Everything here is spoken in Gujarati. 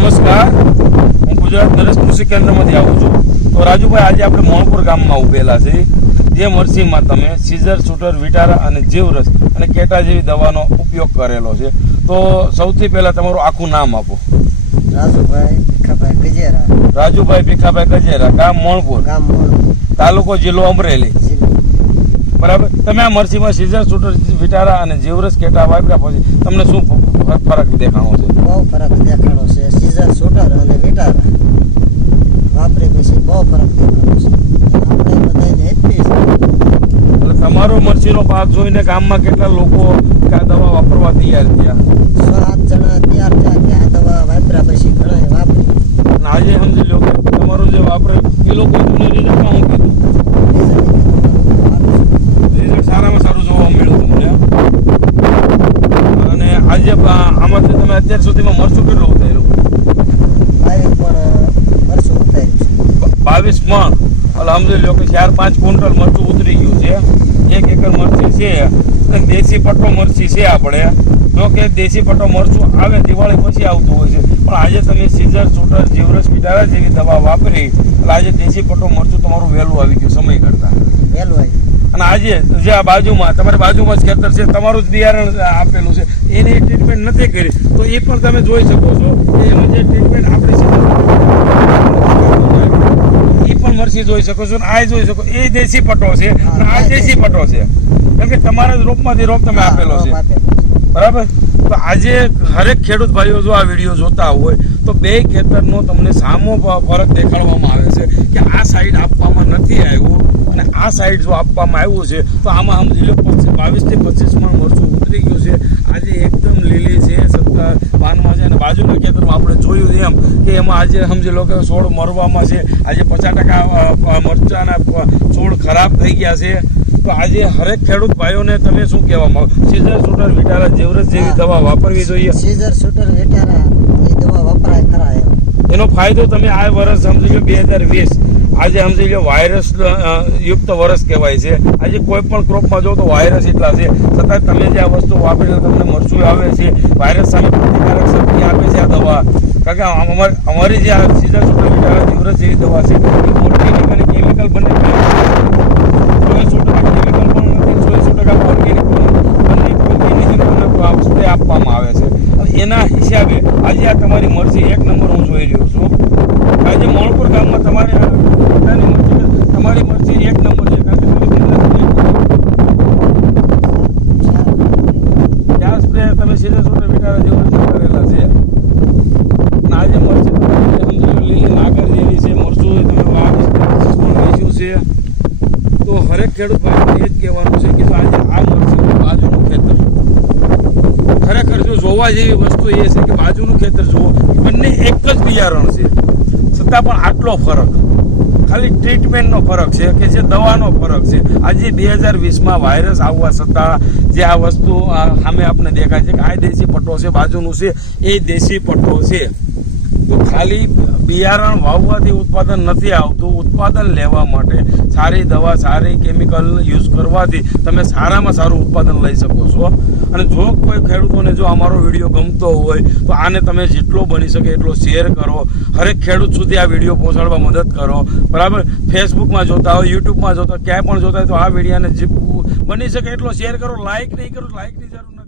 નમસ્કાર. હું ગુજરાત નરેશ કૃષિ કેન્દ્રમાંથી આવું છું. તો રાજુભાઈ આજે આપણે મોણપુર ગામમાં ઉભેલા છે. જે મરસીમાં તમે સીઝર શૂટર વિટારા અને જીવરસ અને કેટા જેવી દવાનો ઉપયોગ કરેલો છે. તો સૌથી પહેલાં તમારું આખું નામ આપો. રાજુભાઈ ભીખાભાઈ ગજેરા. રાજુભાઈ ભીખાભાઈ ગજેરા ગામ મોણપુર. ગામ તાલુકો જિલ્લો અમરેલી. બરાબર? તમે આ મરસીમાં સીઝર શૂટર વિટારા અને જીવરસ કેટા વાપર્યા પછી તમને શું ફરક દેખાણો છે? બહુ ફરક દેખાણો છે. સીઝર શૂટર અને મીટર વાપરી પછી બહુ ફરક દેખાડો છે. આપણે બધાને હેપી છે. એટલે તમારો મરચીનો પાક જોઈને ગામમાં કેટલા લોકો કે આ દવા વાપરવા તૈયાર થયા? સાત જણા તૈયાર થયા કે આ દવા વાપર્યા પછી ઘણા વાપરી. અને આજે સમજી લો કે તમારું જે વાપરે એ લોકો તમને રિઝલ્ટમાં હું કીધું રિઝલ્ટ સારામાં સારું જોવા મળ્યું તમને. અને આજે આમાંથી તમે અત્યાર સુધીમાં મરચું કેટલું ઉતાર્યું બાવીસ પણ વર્ષો ઉતાર્યું છે બાવીસ મણ એટલે લો કે ચાર પાંચ ક્વિન્ટલ મરચું ઉતરી ગયું છે. એક એકર મરચી છે. અને દેશી પટ્ટો મરચી છે આપણે. જો કે દેશી પટ્ટો મરચું આવે દિવાળી પછી આવતું હોય છે. પણ આજે તમે સીઝર શૂટર જીવરસ પીટારા જેવી દવા વાપરી એટલે આજે દેશી પટ્ટો મરચું તમારું વહેલું આવી ગયું સમય કરતાં. વહેલું આવી અને આજે જે આ બાજુમાં તમારી બાજુમાં જ ખેતર છે તમારું જ બિયારણ આપેલું છે. એની ટ્રીટમેન્ટ નથી કરી. તો એ પણ તમે જોઈ શકો છો એનું જે ટ્રીટમેન્ટ આપણે મરસી જોઈ શકો છો આ જોઈ શકો એ દેશી પટ્ટો છે. આ દેશી પટ્ટો છે. કેમ કે તમારા જ રોપમાંથી રોપ તમે આપેલો છે. બરાબર? તો આજે હરેક ખેડૂત ભાઈઓ જો આ વીડિયો જોતા હોય તો બે ખેતરનો તમને સામો ફરક દેખાડવામાં આવે છે કે આ સાઈડ આપવામાં નથી આવ્યું અને આ સાઈડ જો આપવામાં આવ્યું છે તો આમાં સમજી લો પચીસ બાવીસથી પચીસમાં વરસું મરચું ઉતરી ગયું છે. આજે એકદમ લીલી છે. પાનમાં છે અને બાજુના ખેતરમાં આપણે જોયું એમ કે એમાં આજે સમજી લો કે છોડ મરવામાં છે. આજે પચાસ ટકા મરચાના છોડ ખરાબ થઈ ગયા છે. તો આજે હરેક ખેડૂત ભાઈઓને તમે શું કહેવા માંગો? સીઝર શૂટર વિટારા જેવરસ જેવી દવા વાપરવી જોઈએ. સીઝર શૂટર વિટારા એ દવા વપરાય ખરા એમ. એનો ફાયદો તમે આ વર્ષ સમજી લો બે હજાર વીસ. આજે સમજી લો વાયરસ યુક્ત વર્ષ કહેવાય છે. આજે કોઈ પણ ક્રોપમાં જો તો વાયરસ એટલા છે. છતાં તમે જે આ વસ્તુ વાપરી તમને મરચું આવે છે વાયરસ સામે પ્રતિકારક શક્તિ આપે છે આ દવા. કારણ કે અમારે, અમારી જે આ સીધા વિટારા જીવરસ જેવી દવા છે. ઓર્ગેનિક અને કેમિકલ બંને ચોવીસો ટકા કેમિકલ પણ નથી ચોવીસો ટકા ઓર્ગેનિક બંને કોઈ આપવામાં આવે છે. એના હિસાબે આજે આ તમારી મરજી એક નંબર હું જોઈ રહ્યો છું આજે મોણપુર ગામમાં તમારે પોતાની તમારી મરચી એક નંબર છે. કારણ કે તમે ત્યાં સ્પ્રે તમે સીધા સોટે વિટારા જેવું કરેલા છે. આજે મરજી નાગર જેવી છે. મરચું તમે વેચ્યું છે. તો હરેક ખેડૂત ભાઈને એ જ કહેવાનું છે કે આજે આ મરચી બાજુનું ખેતર ખરેખર જો જોવા જેવી વસ્તુ એ છે કે બાજુનું ખેતર જુઓ. બંને એક જ બિયારણ છે. છતાં પણ આટલો ફરક. ખાલી ટ્રીટમેન્ટનો ફરક છે કે જે દવાનો ફરક છે. આજે બે હજાર વીસમાં વાયરસ આવવા છતાં જે આ વસ્તુ સામે આપણે દેખાય છે કે આ દેશી પટ્ટો છે, બાજુનું છે, એ દેશી પટ્ટો છે. તો ખાલી બિયારણ વાવવાથી ઉત્પાદન નથી આવતું, ઉત્પાદન લેવા માટે સારી દવા, સારી કેમિકલ યુઝ કરવાથી તમે સારામાં સારું ઉત્પાદન લઈ શકો છો. અને જો કોઈ ખેડૂતોને જો અમારો વીડિયો ગમતો હોય, તો આને તમે જેટલો બની શકે એટલો શેર કરો. હરેક ખેડૂત સુધી આ વીડિયો પહોંચાડવા મદદ કરો. બરાબર? ફેસબુકમાં જોતા હોય યુટ્યુબમાં જોતા ક્યાંય પણ જોતા હોય, તો આ વિડીયાને જે બની શકે એટલો શેર કરો. લાઈક નહીં કરો લાઈકની જરૂર